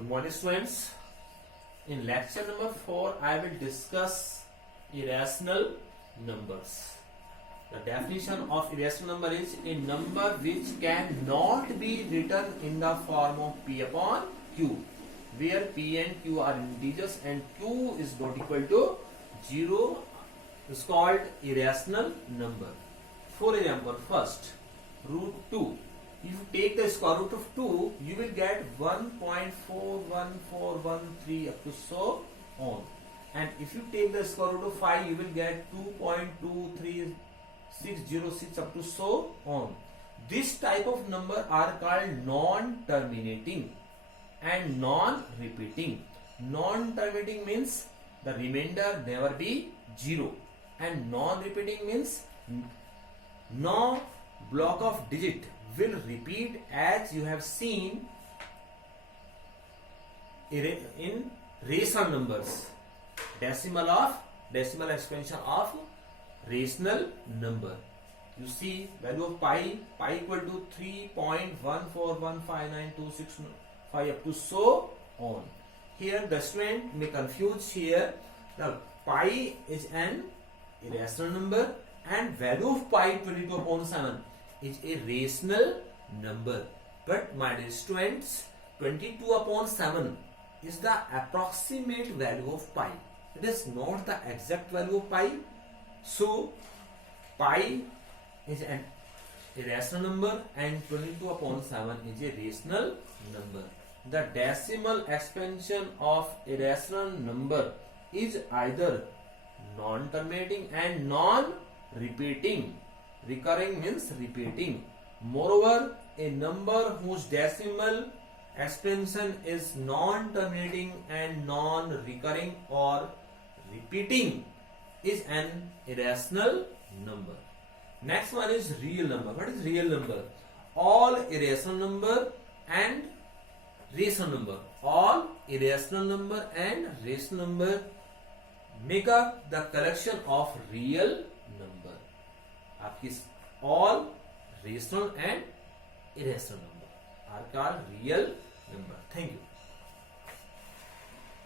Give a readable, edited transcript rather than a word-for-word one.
Good morning, students. In lecture number 4, I will discuss irrational numbers. The definition of irrational number is a number which cannot be written in the form of P upon Q, where P and Q are integers and Q is not equal to 0 is called irrational number. For example, first, root 2. If you take the square root of 2, you will get 1.41413 up to so on. And if you take the square root of 5, you will get 2.23606 up to so on. This type of number are called non-terminating and non-repeating. Non-terminating means the remainder never be 0, and non-repeating means no block of digit will repeat, as you have seen in rational numbers, decimal expansion of rational number. You see value of pi equal to 3.1415926 up to so on. Here the student may confuse here. The pi is an irrational number and value of pi 22/7 is a rational number. But my dear students, 22/7 is the approximate value of pi. It is not the exact value of pi. So pi is an irrational number and 22/7 is a rational number. The decimal expansion of irrational number is either non-terminating and non-repeating. Recurring means repeating. Moreover, a number whose decimal expansion is non-terminating and non-recurring or repeating is an irrational number. Next one is real number. What is real number? All irrational number and rational number. All irrational number and rational number make up the collection of real number. आपकी all rational and irrational number are called real number. Thank you.